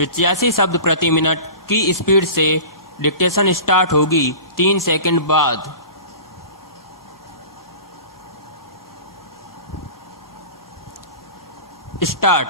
85 शब्द प्रति मिनट की स्पीड से डिक्टेशन स्टार्ट होगी 3 सेकंड बाद। स्टार्ट।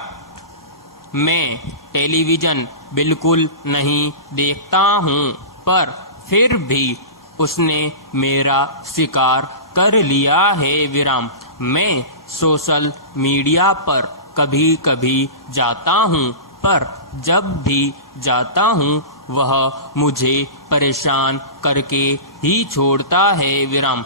मैं टेलीविजन बिल्कुल नहीं देखता हूँ, पर फिर भी उसने मेरा शिकार कर लिया है विराम। मैं सोशल मीडिया पर कभी कभी जाता हूँ, पर जब भी जाता हूँ वह मुझे परेशान करके ही छोड़ता है विराम।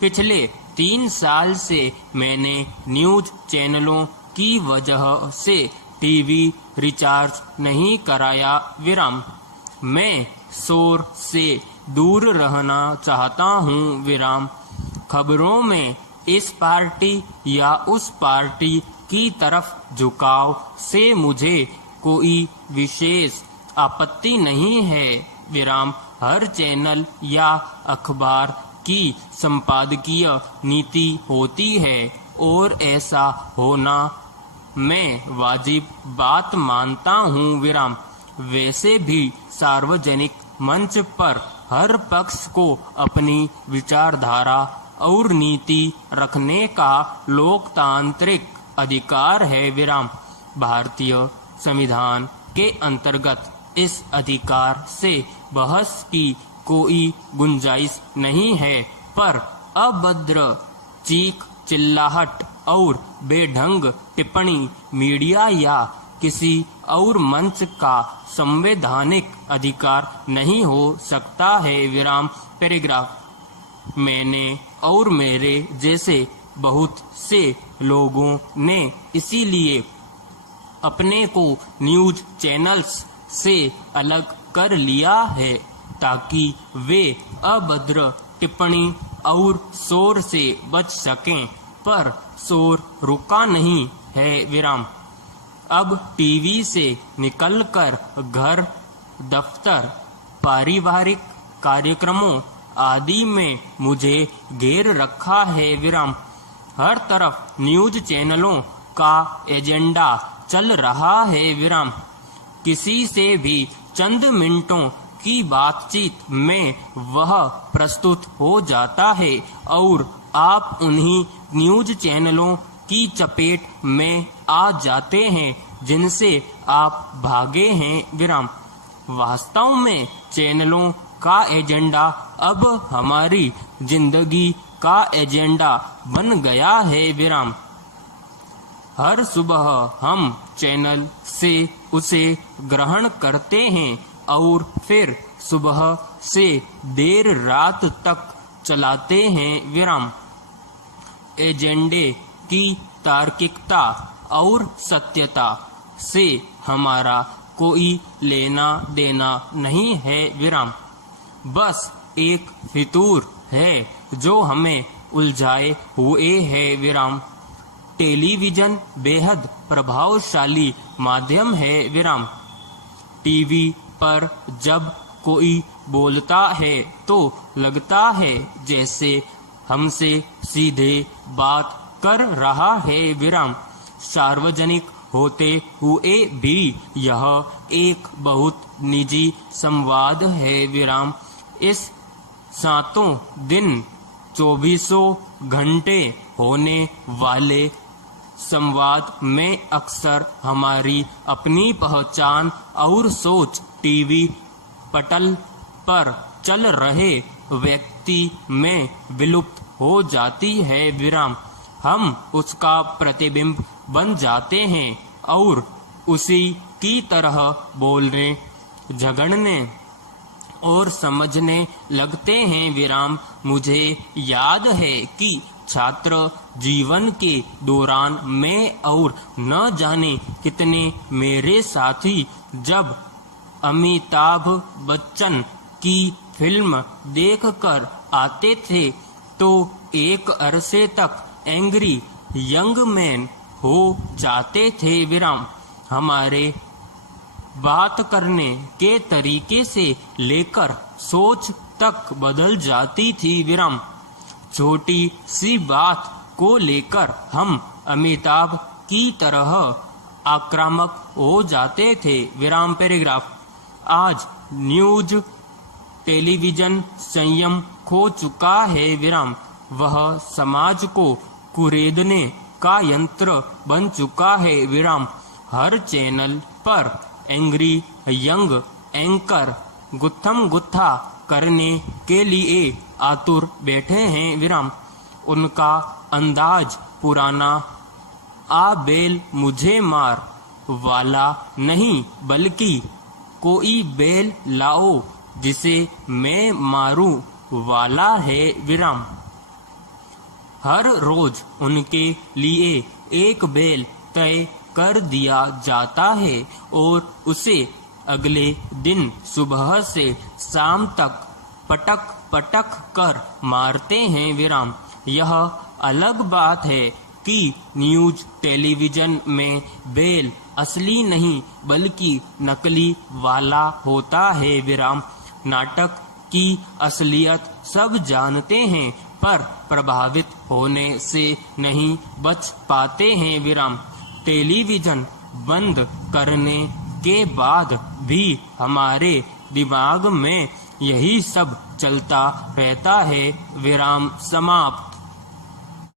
पिछले 3 साल से मैंने न्यूज चैनलों की वजह से टीवी रिचार्ज नहीं कराया विराम। मैं शोर से दूर रहना चाहता हूँ विराम। खबरों में इस पार्टी या उस पार्टी की तरफ झुकाव से मुझे कोई विशेष आपत्ति नहीं है विराम। हर चैनल या अखबार की संपादकीय नीति होती है और ऐसा होना मैं वाजिब बात मानता हूँ विराम। वैसे भी सार्वजनिक मंच पर हर पक्ष को अपनी विचारधारा और नीति रखने का लोकतांत्रिक अधिकार है विराम। भारतीय संविधान के अंतर्गत इस अधिकार से बहस की कोई गुंजाइश नहीं है, पर अभद्र चीख चिल्लाहट और बेढंग टिप्पणी मीडिया या किसी और मंच का संवैधानिक अधिकार नहीं हो सकता है विराम। पैराग्राफ। मैंने और मेरे जैसे बहुत से लोगों ने इसीलिए अपने को न्यूज चैनल्स से अलग कर लिया है ताकि वे अभद्र टिप्पणी और शोर से बच सकें, पर शोर रुका नहीं है विराम। अब टीवी से निकलकर घर, दफ्तर, पारिवारिक कार्यक्रमों आदि में मुझे घेर रखा है विराम। हर तरफ न्यूज चैनलों का एजेंडा चल रहा है विराम। किसी से भी चंद मिनटों की बातचीत में वह प्रस्तुत हो जाता है और आप उन्हीं न्यूज चैनलों की चपेट में आ जाते हैं जिनसे आप भागे हैं विराम। वास्तव में चैनलों का एजेंडा अब हमारी जिंदगी का एजेंडा बन गया है विराम। हर सुबह हम चैनल से उसे ग्रहण करते हैं और फिर सुबह से देर रात तक चलाते हैं विराम। एजेंडे की तार्किकता और सत्यता से हमारा कोई लेना देना नहीं है विराम। बस एक फितूर है जो हमें उलझाए हुए है विराम। टेलीविजन बेहद प्रभावशाली माध्यम है विराम। टीवी पर जब कोई बोलता है तो लगता है जैसे हमसे सीधे बात कर रहा है विराम। सार्वजनिक होते हुए भी यह एक बहुत निजी संवाद है विराम। इस 7 दिन 24 घंटे होने वाले संवाद में अक्सर हमारी अपनी पहचान और सोच टीवी पटल पर चल रहे व्यक्ति में विलुप्त हो जाती है विराम। हम उसका प्रतिबिंब बन जाते हैं और उसी की तरह बोलने, झगड़ने और समझने लगते हैं विराम। मुझे याद है कि छात्र जीवन के दौरान मैं और न जाने कितने मेरे साथी जब अमिताभ बच्चन की फिल्म देखकर आते थे तो एक अरसे तक एंग्री यंग मैन हो जाते थे विराम। हमारे बात करने के तरीके से लेकर सोच तक बदल जाती थी विराम। छोटी सी बात को लेकर हम अमिताभ की तरह आक्रामक हो जाते थे। विराम पैराग्राफ। आज न्यूज टेलीविजन संयम खो चुका है। विराम। वह समाज को कुरेदने का यंत्र बन चुका है। विराम। हर चैनल पर एंग्री यंग एंकर गुत्थम गुत्था करने के लिए आतुर बैठे हैं। विराम। उनका अंदाज पुराना आ बैल मुझे मार वाला नहीं, बल्कि कोई बैल लाओ जिसे मैं मारूं वाला है। विराम। हर रोज उनके लिए एक बैल तय कर दिया जाता है और उसे अगले दिन सुबह से शाम तक पटक पटक कर मारते हैं। विराम। यह अलग बात है कि न्यूज टेलीविजन में बैल असली नहीं बल्कि नकली वाला होता है। विराम। नाटक की असलियत सब जानते हैं पर प्रभावित होने से नहीं बच पाते हैं। विराम। टेलीविजन बंद करने के बाद भी हमारे दिमाग में यही सब चलता रहता है। विराम समाप्त।